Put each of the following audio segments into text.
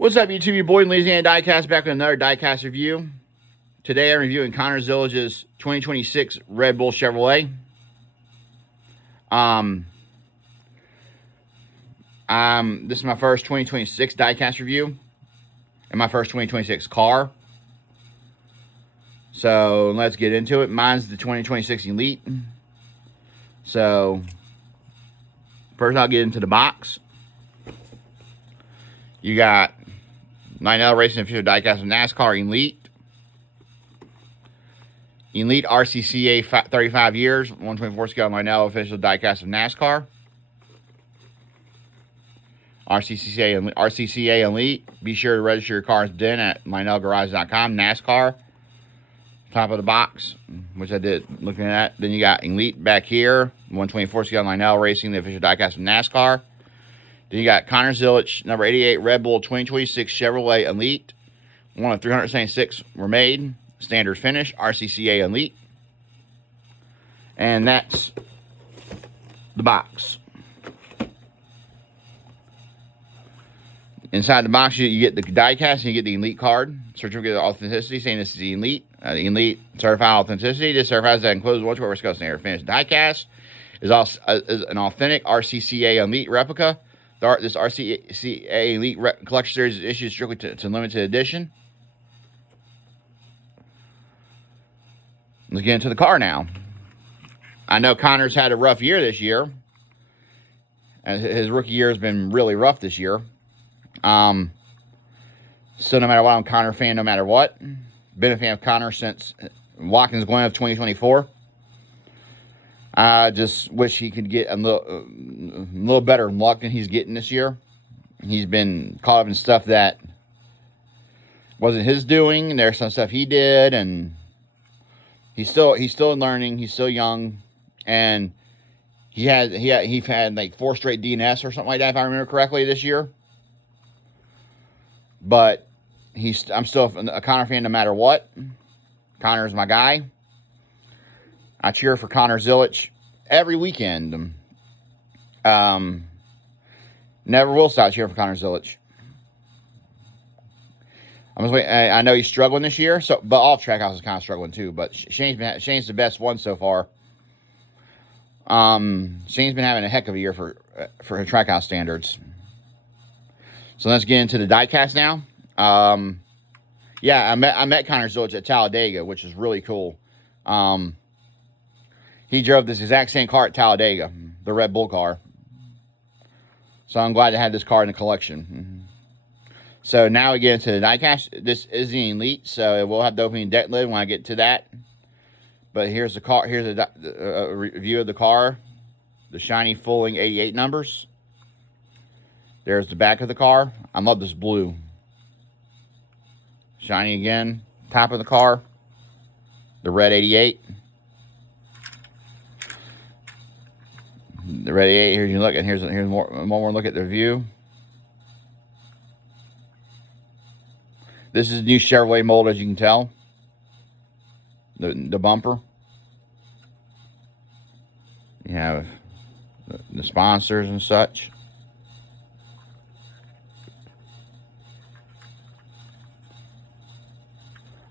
What's up, YouTube? Your boy in Louisiana Diecast back with another Diecast review. Today I'm reviewing Connor Zilisch's 2026 Red Bull Chevrolet. This is my first 2026 Diecast review and my first 2026 car. So let's get into it. Mine's the 2026 Elite. So first I'll get into the box. You got Lionel Racing Official Diecast of NASCAR Elite. Elite RCCA 35 years. 124 scale Lionel Official Diecast of NASCAR. RCCA Elite. Be sure to register your cars then at LionelGarage.com. NASCAR. Top of the box, which I did looking at. Then you got Elite back here. 124 scale Lionel Racing, the official diecast of NASCAR. Then you got Connor Zilisch, number 88, Red Bull 2026 Chevrolet Elite. One of 376 were made. Standard finish, RCCA Elite. And that's the box. Inside the box, you get the diecast and you get the Elite card. Certificate of authenticity saying this is the Elite. The Elite certified authenticity. This certifies that includes watch where Wisconsin standard finish. Diecast is an authentic RCCA Elite replica. This RCCA Elite Collection Series is issued strictly to limited edition. Let's get into the car now. I know Connor's had a rough year this year. And his rookie year has been really rough this year. So no matter what, I'm a Connor fan no matter what. Been a fan of Connor since Watkins Glen of 2024. I just wish he could get a little better luck than he's getting this year. He's been caught up in stuff that wasn't his doing, and there's some stuff he did, and he's still learning. He's still young, and he had like 4 straight DNS or something like that, if I remember correctly, this year. But I'm still a Connor fan no matter what. Connor's my guy. I cheer for Connor Zilisch every weekend. Never will stop cheering for Connor Zilisch. I know he's struggling this year, but off Trackhouse is kind of struggling too. But Shane's the best one so far. Shane's been having a heck of a year for Trackhouse standards. So let's get into the diecast now. Yeah, I met Connor Zilisch at Talladega, which is really cool. He drove this exact same car at Talladega, the Red Bull car. So I'm glad to have this car in the collection. So now we get into the diecast. This is the Elite, so we'll have the opening deck lid when I get to that. But here's the car. Here's a review of the car. The shiny Fulling 88 numbers. There's the back of the car. I love this blue. Shiny again. Top of the car. The red 88. The red 88. Here's you look, and here's one more look at the view. This is new Chevrolet mold, as you can tell. The bumper. You have the sponsors and such.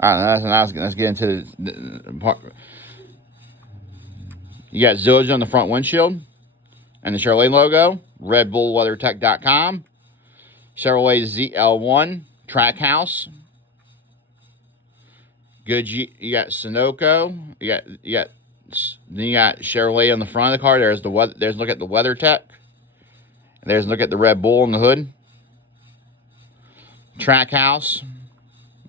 All right, let's get into the part. You got Zilisch on the front windshield and the Chevrolet logo. RedBullWeatherTech.com. Chevrolet ZL1 Trackhouse. Good. You got Sunoco. Then you got Chevrolet on the front of the car. There's a look at the WeatherTech. There's a look at the Red Bull on the hood. Trackhouse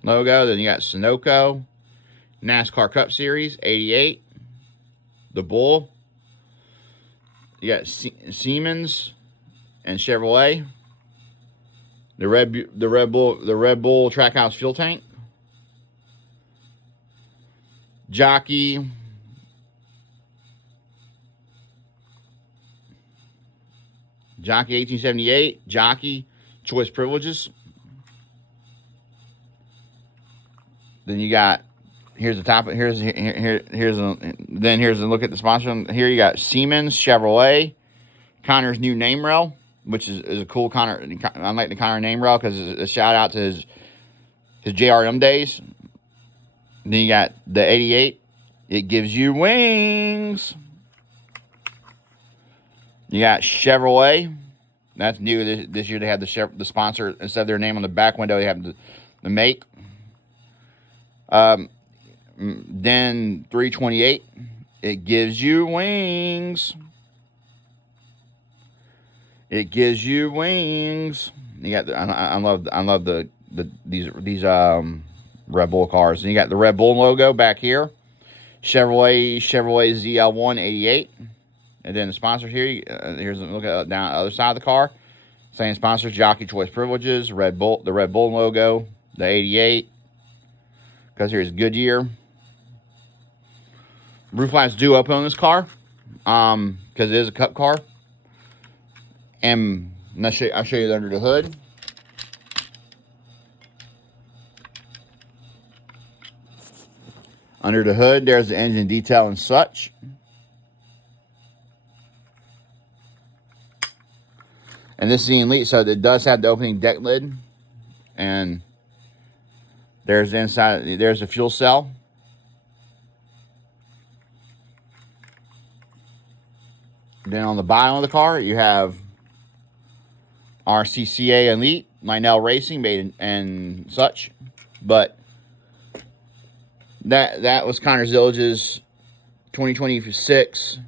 logo. Then you got Sunoco, NASCAR Cup Series 88, the Bull. You got Siemens and Chevrolet. The Red Bull Trackhouse fuel tank. Jockey. Jockey 1878. Jockey choice privileges. Then you got, here's the top. Here's a look at the sponsor. Here you got Siemens, Chevrolet, Connor's new name rail, which is a cool Connor. I like the Connor name rail because it's a shout out to his JRM days. And then you got the 88. It gives you wings. You got Chevrolet. That's new this year. They have the sponsor instead of their name on the back window. They have the make. Then 328. It gives you wings. It gives you wings. You got I love these Red Bull cars. And you got the Red Bull logo back here. Chevrolet ZL1 88. And then the sponsors here. Here's a look at down the other side of the car. Same sponsors: Jockey Choice Privileges, the Red Bull logo, the 88. Because here's Goodyear. Roof lights do open on this car, because it is a cup car. And I'll show you under the hood. Under the hood, there's the engine detail and such. And this is the Elite, so it does have the opening deck lid. And there's the inside. There's the fuel cell. Then on the bottom of the car, you have RCCA Elite, Lionel Racing, made and such. But that was Connor Zilich's 2026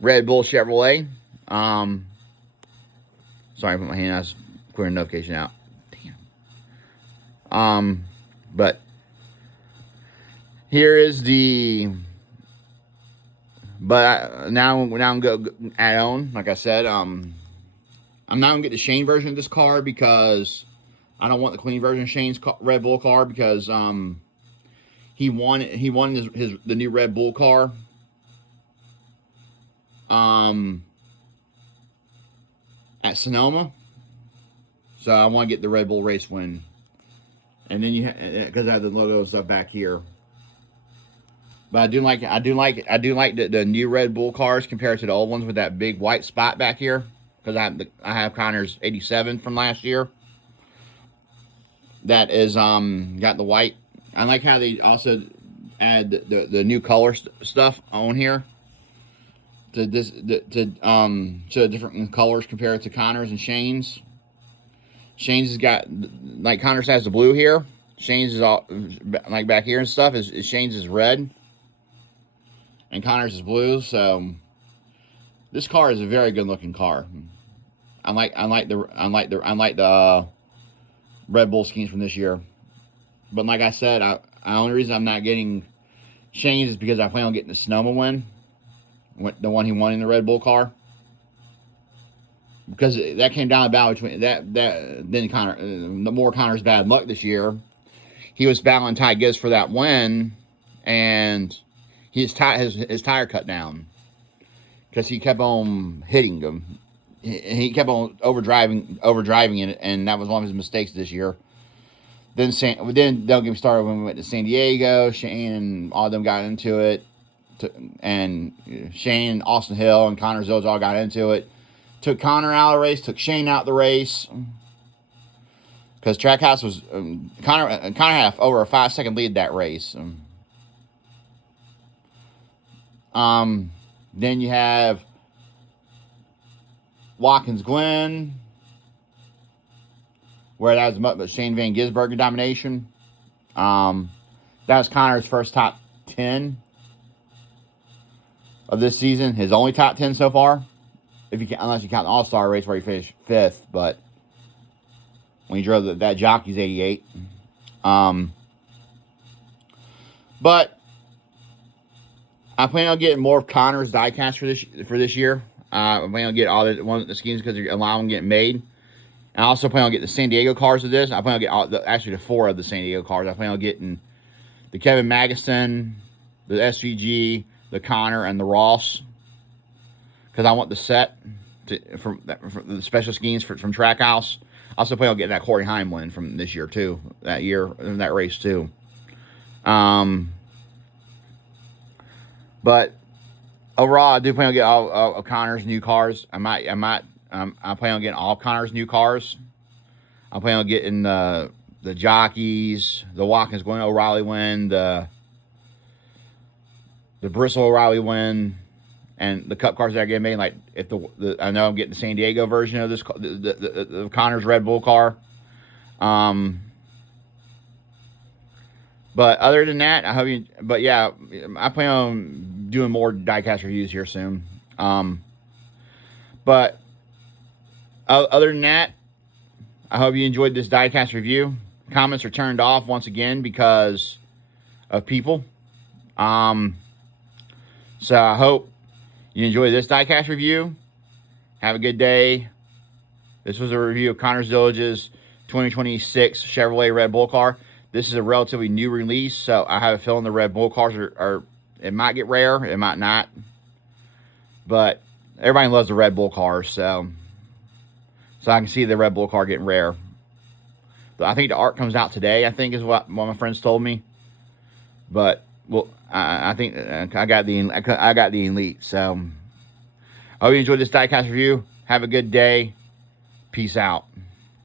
Red Bull Chevrolet. Sorry, I put my hand. I was clearing the notification out. Damn. But here is the. But now I'm going to add on. Like I said, I'm not going to get the Shane version of this car because I don't want the clean version of Shane's Red Bull car because he won the new Red Bull car at Sonoma. So I want to get the Red Bull race win. And then because I have the logo stuff back here. But I do like the new Red Bull cars compared to the old ones with that big white spot back here. Because I have Connor's 87 from last year. That is got the white. I like how they also add the new color stuff on here. To different colors compared to Connor's and Shane's. Shane's has got, like Connor's has the blue here. Shane's is all like back here and stuff. Shane's is red. And Connor's is blue, so this car is a very good looking car. I like the Red Bull schemes from this year. But like I said, the only reason I'm not getting Shane's is because I plan on getting the Sonoma win, the one he won in the Red Bull car. Because that came down the battle between then Connor, the more Connor's bad luck this year. He was battling Ty Gibbs for that win, and his tire cut down because he kept on hitting him. He kept on overdriving it, and that was one of his mistakes this year. Then don't get me started when we went to San Diego. Shane and all of them got into it, and Shane, Austin Hill, and Connor Zilch all got into it. Took Connor out of the race, took Shane out of the race. Because Trackhouse was... Connor had over a 5-second lead that race. Then you have Watkins Glen, where that was Shane Van Gisbergen domination. That was Connor's first top 10 of this season. His only top 10 so far. Unless you count the All-Star race where he finished 5th, but when he drove that Jockey's 88. But I plan on getting more of Connor's diecast for this year. I plan on getting all the schemes because they're allowing them to get made. And I also plan on getting the San Diego cars of this. I plan on getting actually the 4 of the San Diego cars. I plan on getting the Kevin Magnuson, the SVG, the Connor, and the Ross. Because I want the set from the special schemes from Trackhouse. I also plan on getting that Corey Heim win from this year too. That race too. But overall, I do plan on getting all of Connor's new cars. I might I plan on getting all Connor's new cars. I plan on getting the jockeys, the Watkins Glen O'Reilly win, the Bristol O'Reilly win, and the Cup cars that are getting made. Like if I know I'm getting the San Diego version of this, the Connor's Red Bull car. But other than that, I hope you. But yeah, I plan on doing more diecast reviews here soon. But other than that, I hope you enjoyed this diecast review. Comments are turned off once again because of people. So I hope you enjoyed this diecast review. Have a good day. This was a review of Connor Zilich's 2026 Chevrolet Red Bull car. This is a relatively new release, so I have a feeling the Red Bull cars are it might get rare, it might not. But everybody loves the Red Bull cars, so I can see the Red Bull car getting rare. But I think the art comes out today, I think is what one of my friends told me. But well, I think I got the Elite, so I hope you enjoyed this diecast review. Have a good day. Peace out.